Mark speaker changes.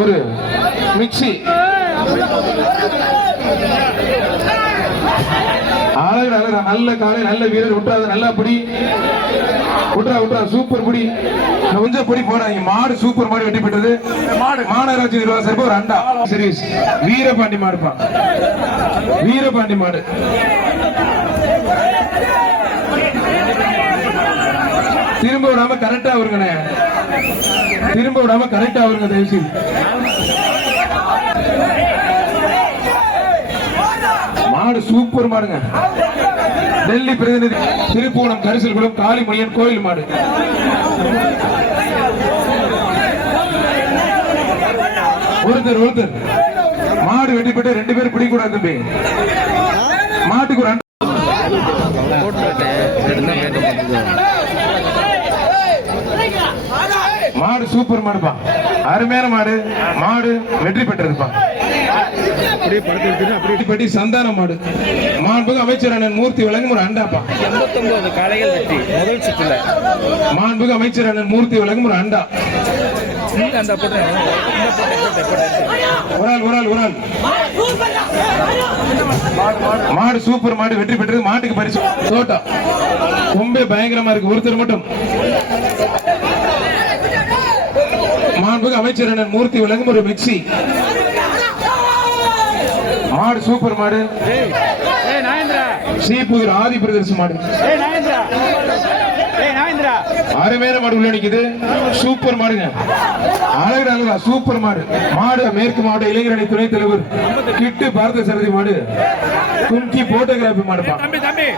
Speaker 1: ஒரு மிக்சி அழகு அழகு நல்ல காலை நல்ல வீரர் விட்டுறாத நல்லா பிடி. விட்டுறா விட்டுறா சூப்பர் பிடி. கொஞ்சம் பிடி போறாங்க மாடு சூப்பர் மாடு வெட்டி பெற்றது மாடு. மாநகராட்சி நிர்வாக சார்பாக ஒரு அண்டா. சர்வீஸ் வீரபாண்டி மாடுப்பா வீரபாண்டி மாடு. திரும்ப விடாம கரெக்டா வருங்கண்ணே. திரும்ப விடாம கரெக்டா அவருங்க தயவு செய்து மாடு சூப்பர் மாடுங்க. டெல்லி பிரதிநிதி திருப்பூணம் கரிசல்குளம் காளிமணியன் கோயில் மாடு. ஒருத்தர் ஒருத்தர். மாடு வெட்டிப்பட்டு ரெண்டு பேரும் பிடிக்கூடாது தம்பி. மாட்டுக்கு ஒரு அண்டா மாடு சூப்பர் மாடுப்பா. அருமையான மாடு. மாடு வெற்றி பெற்றதுப்பா. அப்படிப்பட்டி சந்தான மாடு. மாண்புக்கு அமைச்சர் அண்ணன் மூர்த்தி வழங்கும் ஒரு அண்டாப்பா.
Speaker 2: எண்பத்தொன்பது காளைகள் வெற்றி முதல் சுற்றுல.
Speaker 1: மாண்புக்கு அமைச்சர் அண்ணன் மூர்த்தி வழங்கும் ஒரு அண்டா. ஒரு ஆள் ஒரு ஆள் ஒரு ஆள். மாடு சூப்பர் மாடு வெற்றி பெற்றது மாட்டுக்கு பரிசு. தோட்டா. ரொம்ப பயங்கரமா இருக்கு. ஒருத்தர் மட்டும். மாண்புக்கு அமைச்சர் அண்ணன் மூர்த்தி விளங்கும் ஒரு மிக்சி மாடு சூப்பர் மாடு. சீப்புகிற ஆதி பிரதர்சி மாடு. அருமையான மாடு உள்ள நிக்குது. சூப்பர் மாடுங்க. அழகு அழகா சூப்பர் மாடு. மாடு மேற்கு மாவட்ட இளைஞர் அணி துணைத் தலைவர் கிட்டு பாரத சரதி மாடு. கும்கி போட்டோகிராபி மாடுப்பா
Speaker 2: தம்பி.